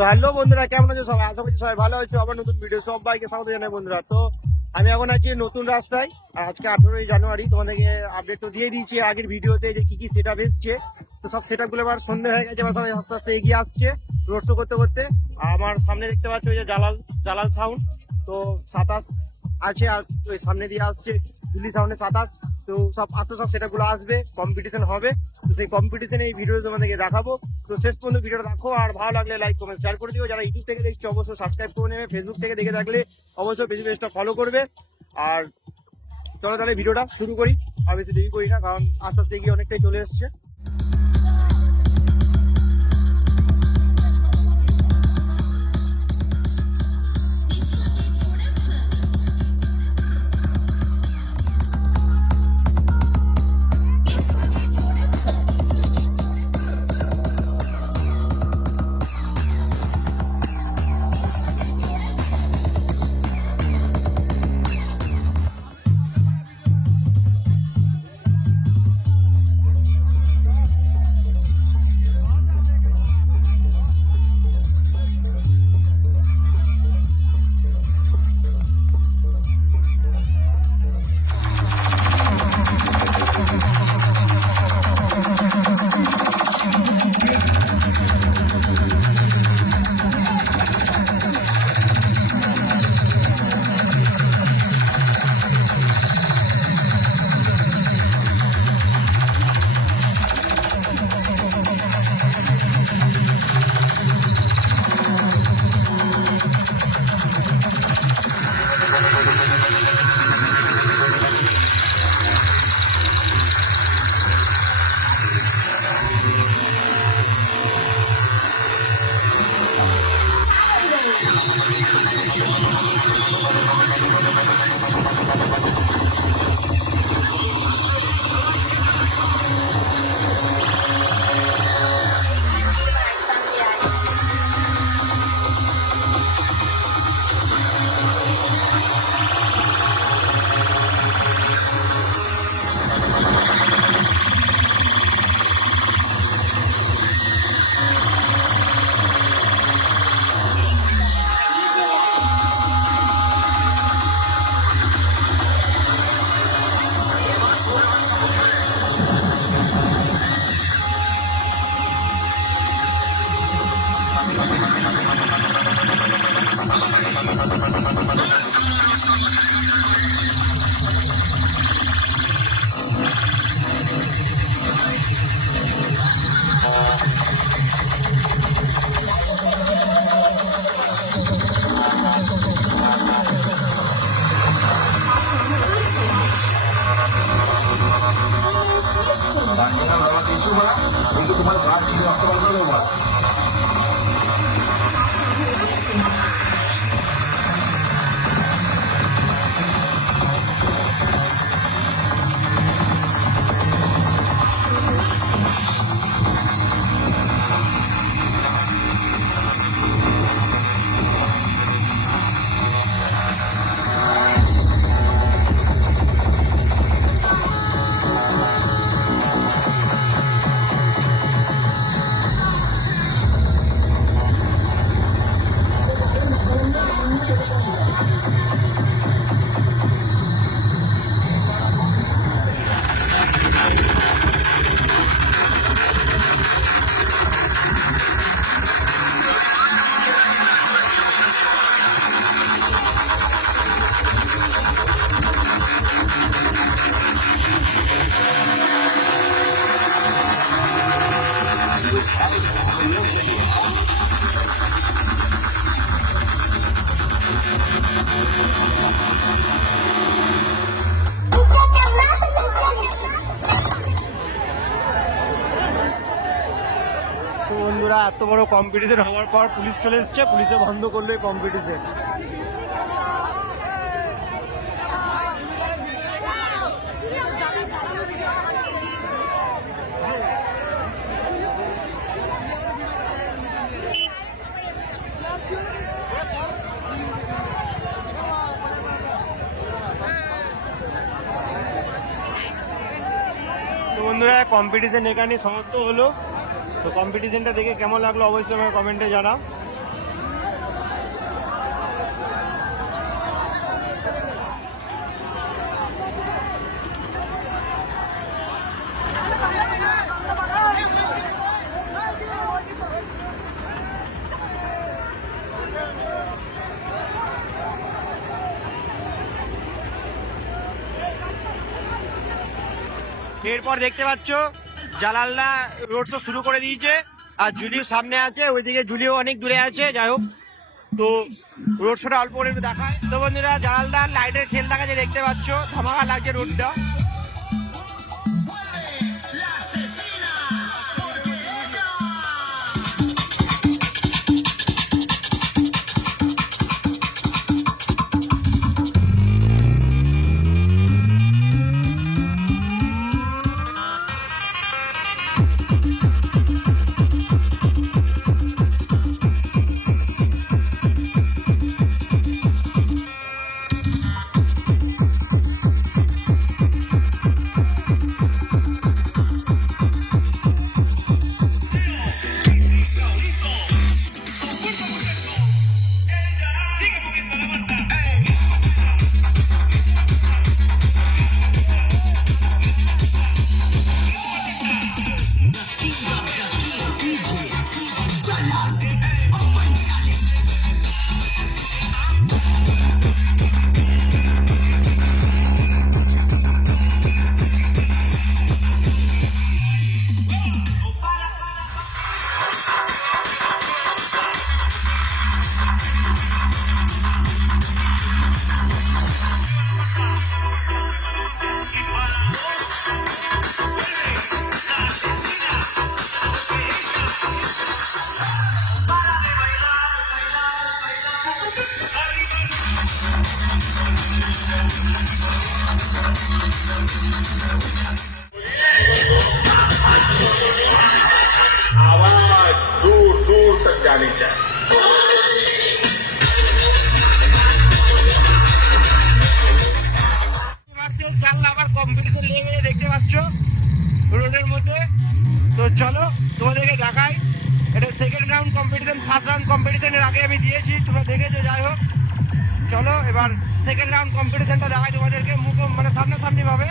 তো হ্যালো বন্ধুরা, কেমন আছো সবাই? আশা করছি সবাই ভালো আছো। আবার নতুন ভিডিও সবাইকে স্বাগত জানাই বন্ধুরা। তো আমি এখন আছি নতুন রাস্তায়। আজকে 18ই জানুয়ারি। তোমাদেরকে আপডেট তো দিয়ে দিয়েছি আগের ভিডিওতে যে কি সেট আপ এসছে। তো সব সেট আপগুলো এবার সন্ধ্যে হয়ে গেছে, এবার সবাই আস্তে আস্তে এগিয়ে আসছে রোড শো করতে করতে। আর আমার সামনে দেখতে পাচ্ছ ওই যে জালাল সাউন্ড। তো 27 আছে, আর ওই সামনে দিয়ে আসছে দিল্লি সাউন্ডে 27। তো সব আস্তে সব সেট আপগুলো আসবে, কম্পিটিশন হবে। তো সেই কম্পিটিশনে এই ভিডিও তোমাদেরকে দেখাবো। তো শেষ পর্যন্ত ভিডিওটা দেখো, আর ভালো লাগলে লাইক কমেন্ট শেয়ার করে দিও। যারা ইউটিউব থেকে দেখছো অবশ্যই সাবস্ক্রাইব করে নেবে, ফেসবুক থেকে দেখে থাকলে অবশ্যই পেজটা ফলো করবে। আর চলো তাহলে ভিডিওটা শুরু করি, আর বেশি দেরি করি না, কারণ আস্তে আস্তে এগিয়ে অনেকটাই চলে এসছে। itu cuma gaji waktu dulu mas. তো বন্ধুরা, এত বড় কম্পিটিশন হওয়ার পর পুলিশ চলে এসছে, পুলিশে বন্ধ করলো এই কম্পিটিশন। তো বন্ধুরা, কম্পিটিশন এখানে সমাপ্ত হলো। তো কম্পিটিশনটা দেখে কেমন লাগলো অবশ্যই আমার কমেন্টে জানাও। এরপর দেখতে পাচ্ছ জালালদা রোড শো শুরু করে দিয়েছে, আর জুলিও সামনে আছে, ওইদিকে জুলিও অনেক দূরে আছে। যাই হোক, তো রোড শোটা অল্প করে একটু দেখায়। তো বন্ধুরা, জালালদার লাইটের খেল দেখাচ্ছে, দেখতে পাচ্ছ ধামাকা লাগছে রোডটা। आवाज दूर दूर तक जानी चाहिए। আবার কম্পিটিশন লেগে গেলে দেখতে পাচ্ছ রোডের মধ্যে। তো চলো তোমাদেরকে দেখাই, এটা second round competition. First round কম্পিটিশনের আগে আমি দিয়েছি, তোমরা দেখেছো। যাই হোক, চলো এবার সেকেন্ড রাউন্ড কম্পিটিশনটা দেখাই তোমাদেরকে, মুখ মানে সামনাসামনি ভাবে।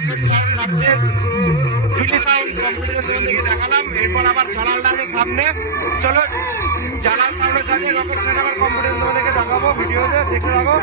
আপনাদের সাউন্ড ভার্সেস জুলি সাউন্ড কম্পিটিশন তোমাদেরকে দেখালাম। এরপর আবার জালাল আছে সামনে, চলো জালাল সাউন্ডের সাথে রকম সিনেমার কম্পিটিশন তোমাদেরকে দেখাবো ভিডিওতে, দেখতে থাকো।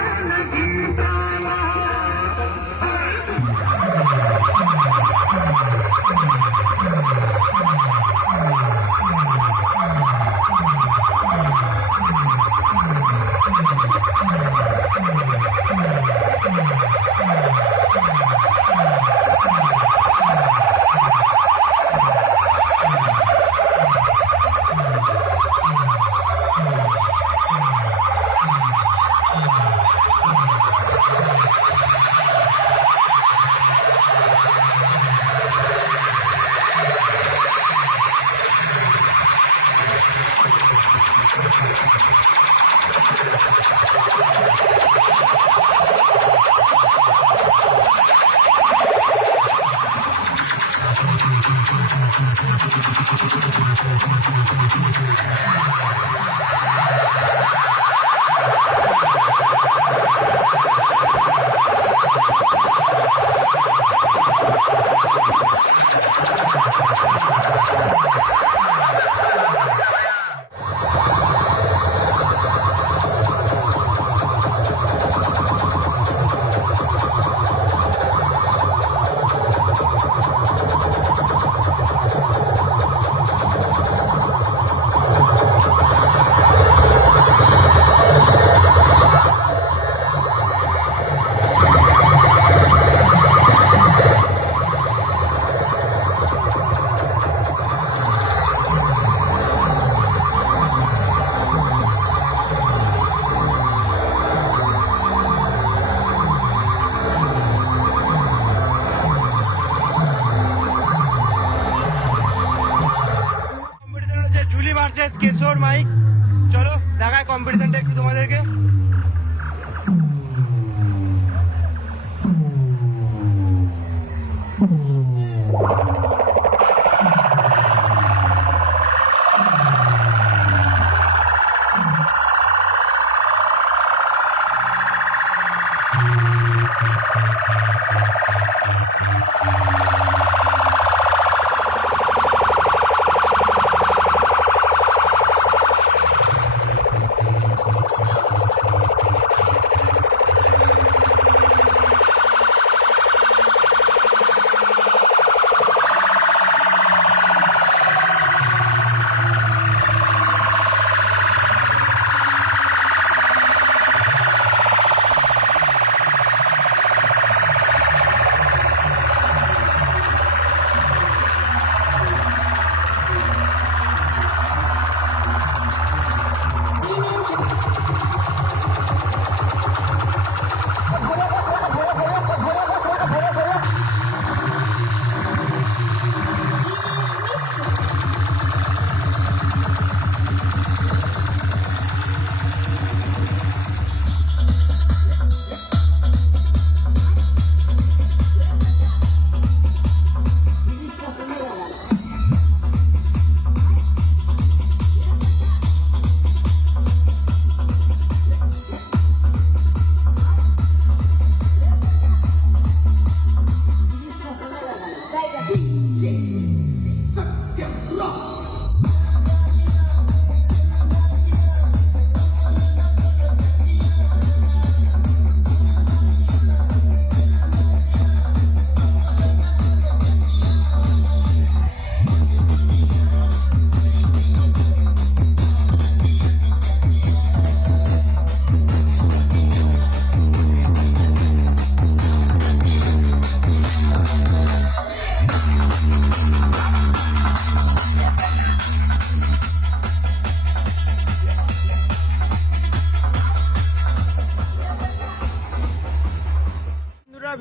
কেশর মাইক, চলো দেখায় কম্পিটিশনটা একটু তোমাদেরকে।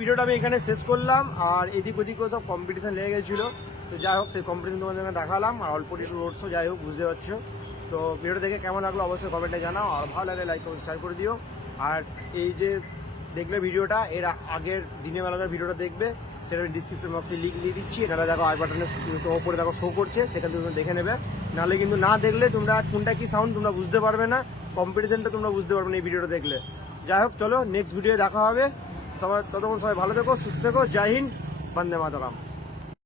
ভিডিওটা আমি এখানে শেষ করলাম। আর এদিক ওদিকেও সব কম্পিটিশন লেগে গেছিল, তো যাই হোক সেই কম্পিটিশন তোমাদের দেখালাম। আর অল্প একটু রোড শো, যাই হোক বুঝতে পারছো। তো ভিডিওটা দেখে কেমন লাগলো অবশ্যই কমেন্টে জানাও, আর ভালো লাগলে লাইক কমেন্ট শেয়ার করে দিও। আর এই যে দেখলে ভিডিওটা, এর আগের দিনের বেলাকার ভিডিওটা দেখবে, সেটা আমি ডিসক্রিপশন বক্সে লিঙ্ক দিয়ে দিচ্ছি। নাহলে দেখো আই বাটনের তো ওপরে দেখো শো করছে, সেখান থেকে তোমরা দেখে নেবে। নাহলে কিন্তু না দেখলে তোমরা কোনটা কি সাউন্ড তোমরা বুঝতে পারবে না, কম্পিটিশনটা তোমরা বুঝতে পারবে না এই ভিডিওটা দেখলে। যাই হোক চলো নেক্সট ভিডিও দেখা হবে। সবাই ততক্ষণ সবাই ভালো থেকো, সুস্থ থেকো, জয় হিন্দ, বন্দে মাতরম।